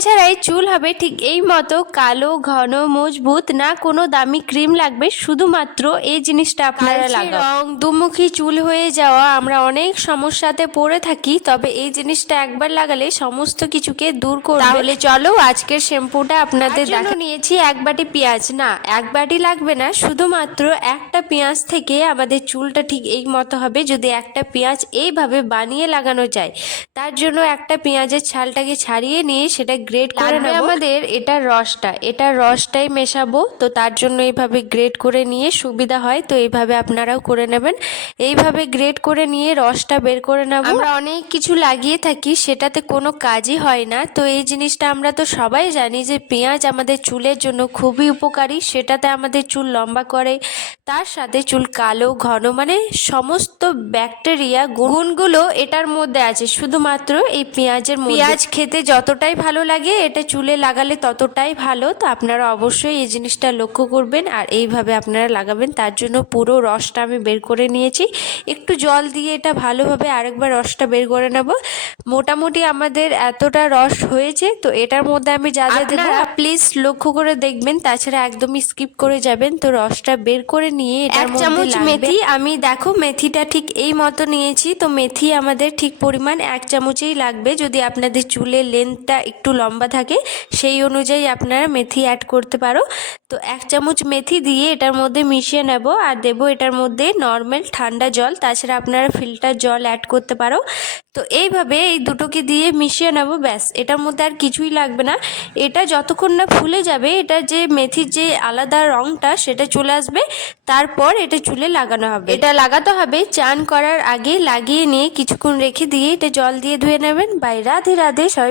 会社 ছাড়াই চুল হবে ঠিক এই মতো কালো ঘন মজবুত না কোনো দামি ক্রিম লাগবে শুধুমাত্র এই জিনিসটা আপনারা লাগান। রং দুমুখী চুল হয়ে যাওয়া আমরা অনেক সমস্যাতে পড়ে থাকি তবে এই জিনিসটা একবার লাগালে সমস্ত কিছুকে দূর করবে। তাহলে চলো আজকের শ্যাম্পুটা আপনাদের দেখো নিয়েছি এক বাটি পেঁয়াজ। না এক বাটি লাগবে না শুধুমাত্র একটা পেঁয়াজ থেকে আমাদের চুলটা ঠিক এই মতো হবে যদি একটা পেঁয়াজ এইভাবে বানিয়ে লাগানো যায়। তার জন্য একটা পেঁয়াজের ছালটাকে ছাড়িয়ে নিয়ে সেটা গ্রেট করে লাগবে নেব। আমাদের এটা রসটা এটা রসটাই মেশাবো তো তার জন্য এইভাবে গ্রেট করে নিয়ে সুবিধা হয় তো এইভাবে আপনারাও করে নেবেন। এইভাবে গ্রেট করে নিয়ে রসটা বের করে নেব। আমরা অনেক কিছু লাগিয়ে থাকি সেটাতে কোনো কাজই হয় না। তো এই জিনিসটা আমরা তো সবাই জানি যে পেঁয়াজ আমাদের চুলের জন্য খুবই উপকারী সেটাতে আমাদের চুল লম্বা করে তার সাথে চুল কালো ঘন মানে সমস্ত ব্যাকটেরিয়া গুণগুলো এটার মধ্যে আছে। শুধুমাত্র এই পেঁয়াজের পেঁয়াজ খেতে যতটাই ভালো লাগে এটা চুলে লাগালে ততটাই ভালো তো আপনারা অবশ্যই এই জিনিসটা লক্ষ্য করবেন আর এইভাবে আপনারা লাগাবেন। তার জন্য পুরো রসটা আমি বের করে নিয়েছি। একটু জল দিয়ে এটা ভালোভাবে আরেকবার রসটা বের করে নেব। মোটামুটি আমাদের এতটা রস হয়েছে তো এটার মধ্যে আমি যা যা দেবো প্লিজ লক্ষ্য করে দেখবেন তাছাড়া একদমই স্কিপ করে যাবেন। তো রসটা বের করে নিয়ে এক চামচ মেথি আমি দেখো মেথিটা ঠিক এই মতো নিয়েছি তো মেথি আমাদের ঠিক পরিমাণ এক চামচেই লাগবে। যদি আপনাদের চুলের লেন্থটা একটু লম্বা থাকে, সেই অনুযায়ী আপনারা মেথি অ্যাড করতে পারো। তো এক চামচ মেথি দিয়ে এটার মধ্যে মিশিয়ে নেব আর দেবো এটার মধ্যে নর্মাল ঠান্ডা জল, তাছাড়া আপনারা ফিল্টার জল অ্যাড করতে পারো। তো এইভাবে এই দুটোকে দিয়ে মিশিয়ে নেব, ব্যাস। এটার মধ্যে আর কিছুই লাগবে না। এটা যতক্ষণ না ফুলে যাবে, এটা যে মেথির যে আলাদা রঙটা সেটা চলে আসবে। তারপর এটা চুলে লাগানো হবে। এটা লাগাতে হবে, চান করার আগে লাগিয়ে নিয়ে কিছুক্ষণ রেখে দিয়ে এটা জল দিয়ে ধুয়ে নেবেন। বাই, রাধে রাধে, সবাই